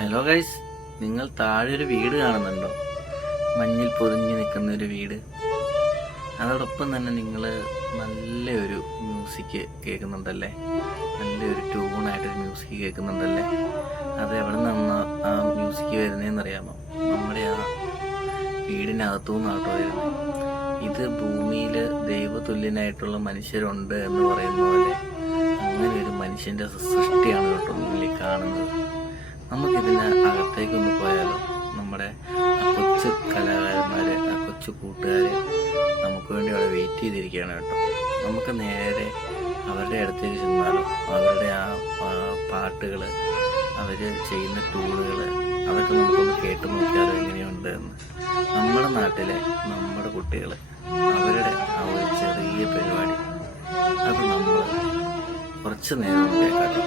Hello guys, നിങ്ങൾ താഴെ ഒരു വീട് കാണുന്നുണ്ടോ? മഞ്ഞിൽ പൊതിഞ്ഞ് നിൽക്കുന്ന ഒരു വീട്. അതോടൊപ്പം തന്നെ നിങ്ങൾ നല്ലൊരു മ്യൂസിക് കേൾക്കുന്നുണ്ടല്ലേ? നല്ലൊരു ട്യൂണായിട്ടൊരു മ്യൂസിക് കേൾക്കുന്നുണ്ടല്ലേ? അത് എവിടെ നിന്നാണ് ആ മ്യൂസിക് വരുന്നതെന്നറിയാമോ? നമ്മുടെ ആ വീടിനകത്തു നിന്നാട്ടോ വരുന്നത്. ഇത് ഭൂമിയിൽ ദൈവതുല്യനായിട്ടുള്ള മനുഷ്യരുണ്ട് എന്ന് പറയുന്ന പോലെ അങ്ങനെ ഒരു മനുഷ്യൻ്റെ സൃഷ്ടിയാണ് കേട്ടോ നിങ്ങൾ ഈ കാണുന്നത്. നമുക്കിതിന് അകത്തേക്കൊന്ന് പോയാലോ? നമ്മുടെ ആ കൊച്ചു കലാകാരന്മാര്, ആ കൊച്ചു കൂട്ടുകാര് നമുക്ക് വേണ്ടി അവിടെ വെയിറ്റ് ചെയ്തിരിക്കുകയാണ് കേട്ടോ. നമുക്ക് നേരെ അവരുടെ അടുത്തേക്ക് ചെന്നാലോ? അവരുടെ ആ പാട്ടുകൾ, അവർ ചെയ്യുന്ന ടൂണുകൾ, അതൊക്കെ നമുക്കൊന്ന് കേട്ട് നോക്കിയാലോ എങ്ങനെയുണ്ട് എന്ന്. നമ്മുടെ നാട്ടിലെ നമ്മുടെ കുട്ടികൾ അവരുടെ ആ ഒരു ചെറിയ പരിപാടി അത് നമ്മൾ കുറച്ച് നേരം കേൾക്കാം കേട്ടോ.